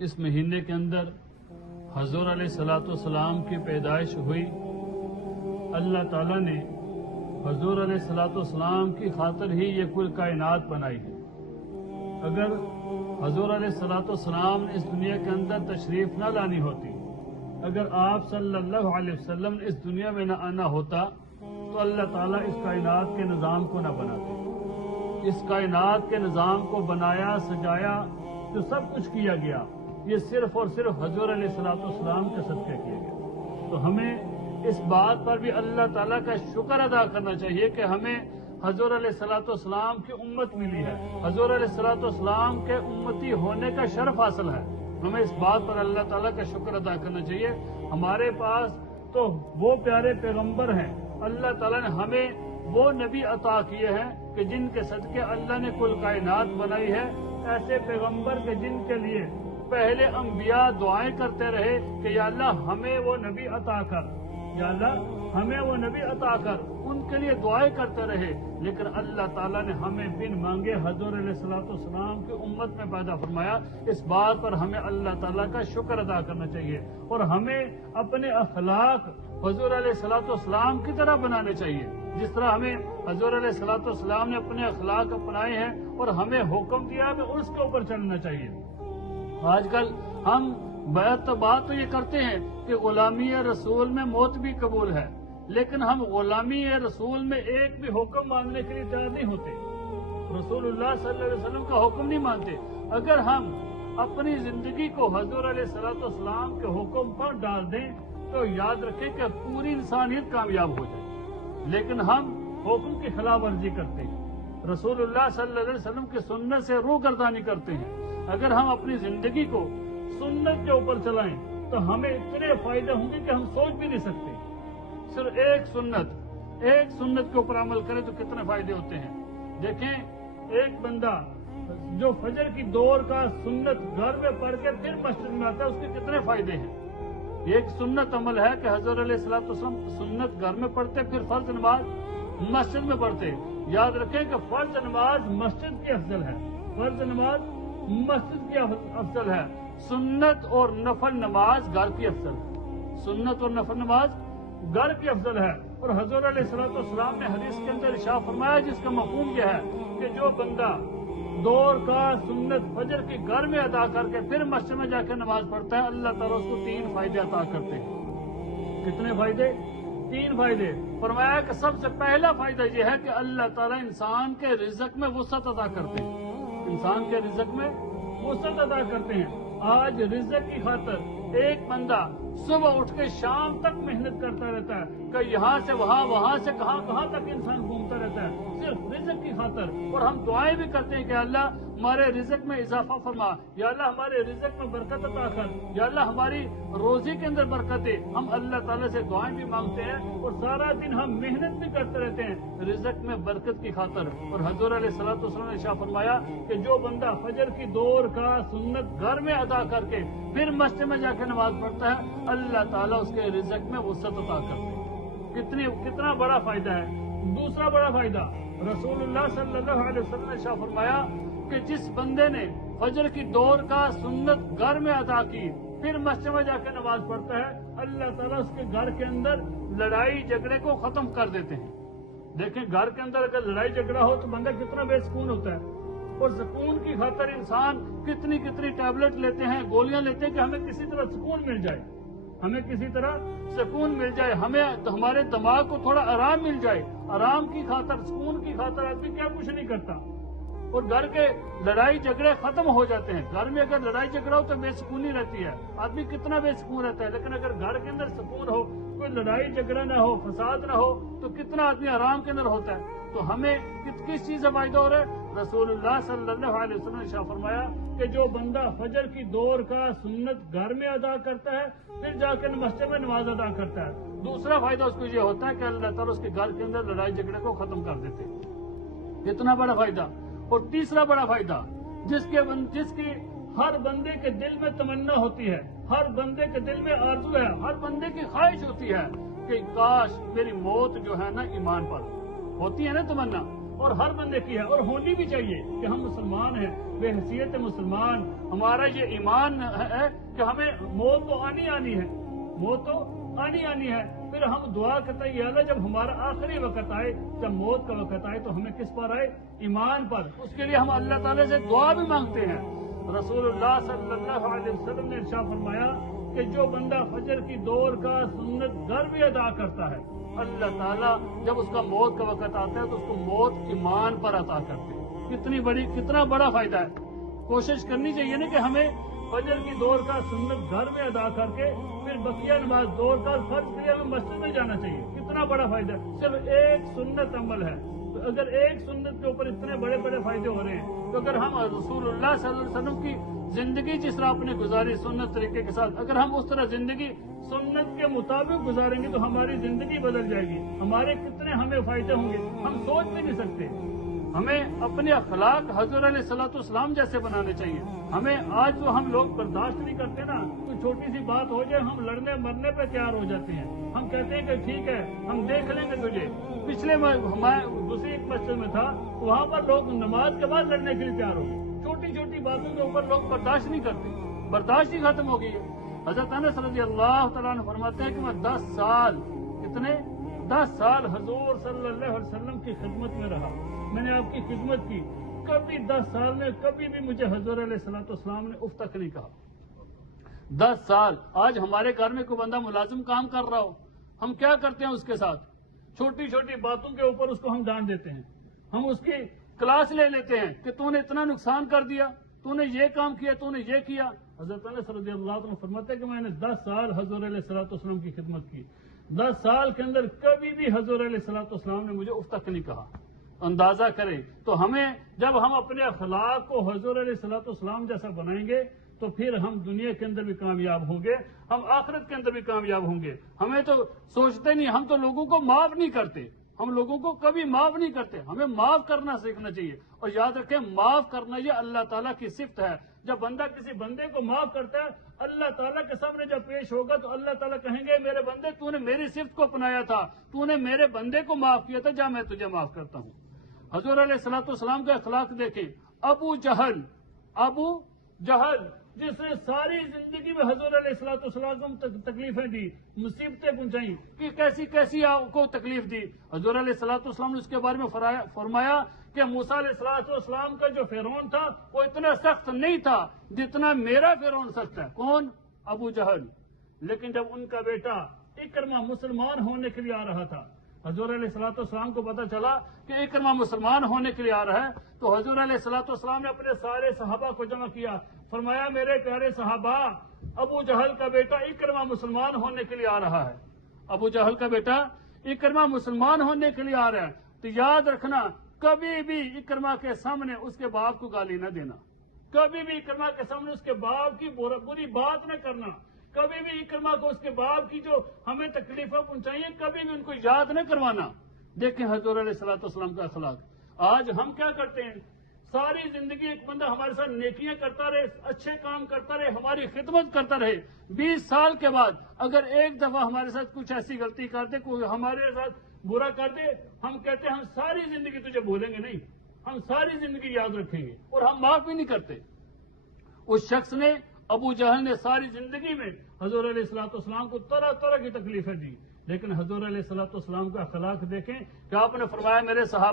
اس مہینے کے اندر حضور علیہ الصلوۃ والسلام کی پیدائش ہوئی۔ اللہ تعالیٰ نے حضور علیہ الصلوۃ والسلام کی خاطر ہی یہ کل کائنات بنائی ہے۔ اگر حضور علیہ الصلوۃ والسلام نے اس دنیا کے اندر تشریف نہ لانی ہوتی، اگر آپ صلی اللہ علیہ وسلم نے اس دنیا میں نہ آنا ہوتا تو اللہ تعالیٰ اس کائنات کے نظام کو نہ بناتے۔ اس کائنات کے نظام کو بنایا، سجایا، جو سب کچھ کیا گیا، یہ صرف اور صرف حضور علیہ الصلوۃ والسلام کے صدقے کیا گیا۔ تو ہمیں اس بات پر بھی اللہ تعالیٰ کا شکر ادا کرنا چاہیے کہ ہمیں حضور علیہ الصلوۃ والسلام کی امت ملی ہے، حضور علیہ الصلوۃ والسلام کے امتی ہونے کا شرف حاصل ہے۔ ہمیں اس بات پر اللہ تعالیٰ کا شکر ادا کرنا چاہیے۔ ہمارے پاس تو وہ پیارے پیغمبر ہیں، اللہ تعالیٰ نے ہمیں وہ نبی عطا کیے ہیں کہ جن کے صدقے اللہ نے کل کائنات بنائی ہے۔ ایسے پیغمبر کے جن کے لیے پہلے انبیاء دعائیں کرتے رہے کہ یا اللہ ہمیں وہ نبی عطا کر، یا اللہ ہمیں وہ نبی عطا کر، ان کے لیے دعائیں کرتے رہے، لیکن اللہ تعالیٰ نے ہمیں بن مانگے حضور علیہ الصلوۃ والسلام کی امت میں پیدا فرمایا۔ اس بات پر ہمیں اللہ تعالیٰ کا شکر ادا کرنا چاہیے، اور ہمیں اپنے اخلاق حضور علیہ الصلوۃ والسلام کی طرح بنانے چاہیے، جس طرح ہمیں حضور علیہ الصلوۃ والسلام نے اپنے اخلاق اپنائے ہیں اور ہمیں حکم دیا کہ اس کے اوپر چلنا چاہیے۔ آج کل ہم بات تو یہ کرتے ہیں کہ غلامی رسول میں موت بھی قبول ہے، لیکن ہم غلامی رسول میں ایک بھی حکم ماننے کے لیے تیار نہیں ہوتے، رسول اللہ صلی اللہ علیہ وسلم کا حکم نہیں مانتے۔ اگر ہم اپنی زندگی کو حضور علیہ الصلوۃ والسلام کے حکم پر ڈال دیں تو یاد رکھیں کہ پوری انسانیت کامیاب ہو جائے، لیکن ہم حکم کی خلاف ورزی کرتے ہیں، رسول اللہ صلی اللہ علیہ وسلم کی سنت سے روگردانی کرتے ہیں۔ اگر ہم اپنی زندگی کو سنت کے اوپر چلائیں تو ہمیں اتنے فائدے ہوں گے کہ ہم سوچ بھی نہیں سکتے۔ صرف ایک سنت کے اوپر عمل کرے تو کتنے فائدے ہوتے ہیں۔ دیکھیں، ایک بندہ جو فجر کی دور کا سنت گھر میں پڑھ کے پھر مسجد میں آتا ہے، اس کے کتنے فائدے ہیں۔ ایک سنت عمل ہے کہ حضور علیہ الصلوۃ والسلام سنت گھر میں پڑھتے، پھر فرض نماز مسجد میں پڑھتے۔ یاد رکھیں کہ فرض نماز مسجد کی افضل ہے، فرض نماز مسجد کی افضل ہے، سنت اور نفل نماز گھر کی افضل ہے، سنت اور نفل نماز گھر کی افضل ہے۔ اور حضور علیہ الصلوۃ والسلام نے حدیث کے اندر ارشاد فرمایا، جس کا مفہوم یہ ہے کہ جو بندہ دور کا سنت فجر کی گھر میں ادا کر کے پھر مسجد میں جا کے نماز پڑھتا ہے، اللہ تعالیٰ اس کو 3 فائدے عطا کرتے ہیں۔ کتنے فائدے؟ 3 فائدے۔ فرمایا کہ سب سے پہلا فائدہ یہ ہے کہ اللہ تعالیٰ انسان کے رزق میں وسعت عطا کرتے ہیں، انسان کے رزق میں وسعت عطا کرتے ہیں۔ آج رزق کی خاطر ایک بندہ صبح اٹھ کے شام تک محنت کرتا رہتا ہے، کہ یہاں سے وہاں، وہاں سے کہاں تک انسان گھومتا رہتا ہے، صرف رزق کی خاطر۔ اور ہم دعائیں بھی کرتے ہیں کہ اللہ ہمارے رزق میں اضافہ فرما، یا اللہ ہمارے رزق میں برکت عطا کر، یا اللہ ہماری روزی کے اندر برکت دے۔ ہم اللہ تعالیٰ سے دعائیں بھی مانگتے ہیں اور سارا دن ہم محنت بھی کرتے رہتے ہیں رزق میں برکت کی خاطر۔ اور حضور علیہ الصلوۃ والسلام نے ارشاد فرمایا کہ جو بندہ فجر کی دور کا سنت گھر میں ادا کر کے پھر مسجد میں جا کے نماز پڑھتا ہے، اللہ تعالیٰ اس کے رزق میں وسعت عطا کرتے ہیں۔ کتنا بڑا فائدہ ہے۔ دوسرا بڑا فائدہ، رسول اللہ صلی اللہ علیہ وسلم نے ارشاد فرمایا کہ جس بندے نے فجر کی دور کا سنت گھر میں ادا کی پھر مسجد میں جا کے نماز پڑھتا ہے، اللہ تعالیٰ اس کے گھر کے اندر لڑائی جھگڑے کو ختم کر دیتے ہیں۔ دیکھیں، گھر کے اندر اگر لڑائی جھگڑا ہو تو بندہ کتنا بے سکون ہوتا ہے، اور سکون کی خاطر انسان کتنی ٹیبلٹ لیتے ہیں، گولیاں لیتے ہیں کہ ہمیں کسی طرح سکون مل جائے، ہمیں کسی طرح سکون مل جائے، ہمارے دماغ کو تھوڑا آرام مل جائے۔ آرام کی خاطر، سکون کی خاطر آدمی کیا کچھ نہیں کرتا، اور گھر کے لڑائی جھگڑے ختم ہو جاتے ہیں۔ گھر میں اگر لڑائی جھگڑا ہو تو بے سکونی رہتی ہے، آدمی کتنا بے سکون رہتا ہے، لیکن اگر گھر کے اندر سکون ہو، کوئی لڑائی جھگڑا نہ ہو، فساد نہ ہو، تو کتنا آدمی آرام کے اندر ہوتا ہے۔ تو ہمیں کس چیز سے فائدہ ہو رہا ہے؟ رسول اللہ صلی اللہ علیہ وسلم نے ارشاد فرمایا کہ جو بندہ فجر کی دور کا سنت گھر میں ادا کرتا ہے پھر جا کے مسجد میں نماز ادا کرتا ہے، دوسرا فائدہ اس کو یہ ہوتا ہے کہ اللہ تعالیٰ اس کے گھر کے اندر لڑائی جھگڑے کو ختم کر دیتے ہیں۔ اتنا بڑا فائدہ۔ اور تیسرا بڑا فائدہ، جس کی ہر بندے کے دل میں تمنا ہوتی ہے، ہر بندے کے دل میں آرزو ہے، ہر بندے کی خواہش ہوتی ہے کہ کاش میری موت جو ہے نا ایمان پر ہوتی ہے نا تمنا، اور ہر بندے کی ہے اور ہونی بھی چاہیے کہ ہم مسلمان ہیں، بے حیثیت مسلمان ہمارا یہ ایمان ہے کہ ہمیں موت تو آنی ہے، موت تو آنی ہے، پھر ہم دعا کرتے ہیں یا اللہ جب ہمارا آخری وقت آئے، جب موت کا وقت آئے تو ہمیں کس پر آئے؟ ایمان پر۔ اس کے لیے ہم اللہ تعالیٰ سے دعا بھی مانگتے ہیں۔ رسول اللہ صلی اللہ علیہ وسلم نے ارشاد فرمایا کہ جو بندہ فجر کی 2 رکعت سنت گر بھی ادا کرتا ہے، اللہ تعالیٰ جب اس کا موت کا وقت آتا ہے تو اس کو موت ایمان پر عطا کرتے ہیں۔ کتنا بڑا فائدہ ہے۔ کوشش کرنی چاہیے نا کہ ہمیں فجر کی 2 رکعت سنت گھر میں ادا کر کے پھر بقیہ نماز 2 رکعت فرض کے لیے ہمیں مسجد میں جانا چاہیے۔ کتنا بڑا فائدہ ہے، صرف ایک سنت عمل ہے۔ تو اگر ایک سنت کے اوپر اتنے بڑے بڑے فائدے ہو رہے ہیں تو اگر ہم رسول اللہ صلی اللہ علیہ وسلم کی زندگی جس طرح اپنے گزاری سنت طریقے کے ساتھ اگر ہم اس طرح زندگی سنت کے مطابق گزاریں گے تو ہماری زندگی بدل جائے گی، ہمارے کتنے ہمیں فائدے ہوں گے ہم سوچ بھی نہیں سکتے۔ ہمیں اپنے اخلاق حضور علیہ الصلوۃ والسلام جیسے بنانے چاہیے۔ ہمیں آج جو ہم لوگ برداشت نہیں کرتے نا، کوئی چھوٹی سی بات ہو جائے ہم لڑنے مرنے پہ تیار ہو جاتے ہیں، ہم کہتے ہیں کہ ٹھیک ہے ہم دیکھ لیں گے تجھے۔ پچھلے دوسری ایک مسجد میں تھا، وہاں پر لوگ نماز کے بعد لڑنے کے لیے تیار ہو گئے، چھوٹی چھوٹی باتوں کے اوپر لوگ برداشت نہیں کرتے، برداشت ہی ختم ہو گئی ہے۔ حضرت انس رضی اللہ تعالیٰ عنہ فرماتے ہیں کہ میں 10 سال 10 سال حضور صلی اللہ علیہ وسلم کی خدمت میں رہا، میں نے آپ کی خدمت کی، کبھی 10 سال میں کبھی بھی مجھے حضور علیہ الصلوۃ والسلام نے اف تک نہیں کہا۔ 10 سال آج ہمارے گھر میں کوئی بندہ ملازم کام کر رہا ہو، ہم کیا کرتے ہیں اس کے ساتھ؟ چھوٹی چھوٹی باتوں کے اوپر اس کو ہم ڈانٹ دیتے ہیں، ہم اس کی کلاس لے لیتے ہیں کہ تو نے اتنا نقصان کر دیا، تو نے یہ کام کیا، تو نے یہ کیا۔ حضرت انس رضی اللہ عنہ فرماتے ہیں کہ میں نے 10 سال حضور علیہ الصلوۃ والسلام کی خدمت کی، 10 سال کے اندر کبھی بھی حضور علیہ الصلوۃ والسلام نے مجھے اف تک نہیں کہا۔ اندازہ کریں تو ہمیں جب ہم اپنے اخلاق کو حضور علیہ الصلوۃ والسلام جیسا بنائیں گے تو پھر ہم دنیا کے اندر بھی کامیاب ہوں گے، ہم آخرت کے اندر بھی کامیاب ہوں گے۔ ہمیں تو سوچتے نہیں، ہم تو لوگوں کو معاف نہیں کرتے، ہم لوگوں کو کبھی معاف نہیں کرتے، ہمیں معاف کرنا سیکھنا چاہیے۔ اور یاد رکھیں معاف کرنا یہ اللہ تعالیٰ کی صفت ہے۔ جب بندہ کسی بندے کو معاف کرتا ہے اللہ تعالیٰ کے سامنے جب پیش ہوگا تو اللہ تعالیٰ کہیں گے میرے بندے تو نے میری صفت کو اپنایا تھا، تو نے میرے بندے کو معاف کیا تھا، جا میں تجھے معاف کرتا ہوں۔ حضور علیہ الصلوۃ والسلام کا اخلاق دیکھیں۔ ابو جہل جس نے ساری زندگی میں حضور علیہ الصلوۃ والسلام کو تکلیفیں دی، مصیبتیں پہنچائیں، کہ کیسی آپ کو تکلیف دی، حضور علیہ الصلوۃ والسلام نے اس کے بارے میں فرمایا کہ موسیٰ علیہ الصلوۃ والسلام کا جو فرعون تھا وہ اتنا سخت نہیں تھا جتنا میرا فرعون سخت ہے۔ کون؟ ابو جہل۔ لیکن جب ان کا بیٹا اکرمہ مسلمان ہونے کے لیے آ رہا تھا، حضور علیہ الصلوۃ والسلام کو پتا چلا کہ اکرمہ مسلمان ہونے کے لیے آ رہا ہے، تو حضور علیہ الصلوۃ والسلام نے اپنے سارے صحابہ کو جمع کیا، فرمایا میرے پیارے صحابہ، ابو جہل کا بیٹا اکرمہ مسلمان ہونے کے لیے آ رہا ہے، ابو جہل کا بیٹا اکرمہ مسلمان ہونے کے لیے آ رہا ہے، تو یاد رکھنا کبھی بھی اکرمہ کے سامنے اس کے باپ کو گالی نہ دینا، کبھی بھی اکرمہ کے سامنے اس کے باپ کی بری بات نہ کرنا، کبھی بھی اکرمہ کو اس کے باپ کی جو ہمیں تکلیفیں پہنچائی ہیں کبھی بھی ان کو یاد نہ کروانا۔ دیکھیں حضور علیہ الصلوۃ والسلام کا اخلاق۔ آج ہم کیا کرتے ہیں؟ ساری زندگی ایک بندہ ہمارے ساتھ نیکیاں کرتا رہے، اچھے کام کرتا رہے، ہماری خدمت کرتا رہے، 20 سال کے بعد اگر ایک دفعہ ہمارے ساتھ کچھ ایسی غلطی کر دے، کوئی ہمارے ساتھ برا کر دے، ہم کہتے ہیں ہم ساری زندگی تجھے بھولیں گے نہیں، ہم ساری زندگی یاد رکھیں گے، اور ہم معاف بھی نہیں کرتے۔ اس شخص نے، ابو جہل نے، ساری زندگی میں حضور علیہ الصلوۃ والسلام کو طرح طرح کی تکلیفیں دی، لیکن حضور علیہ الصلوۃ والسلام کا اخلاق دیکھیں کہ آپ نے فرمایا میرے صحابہ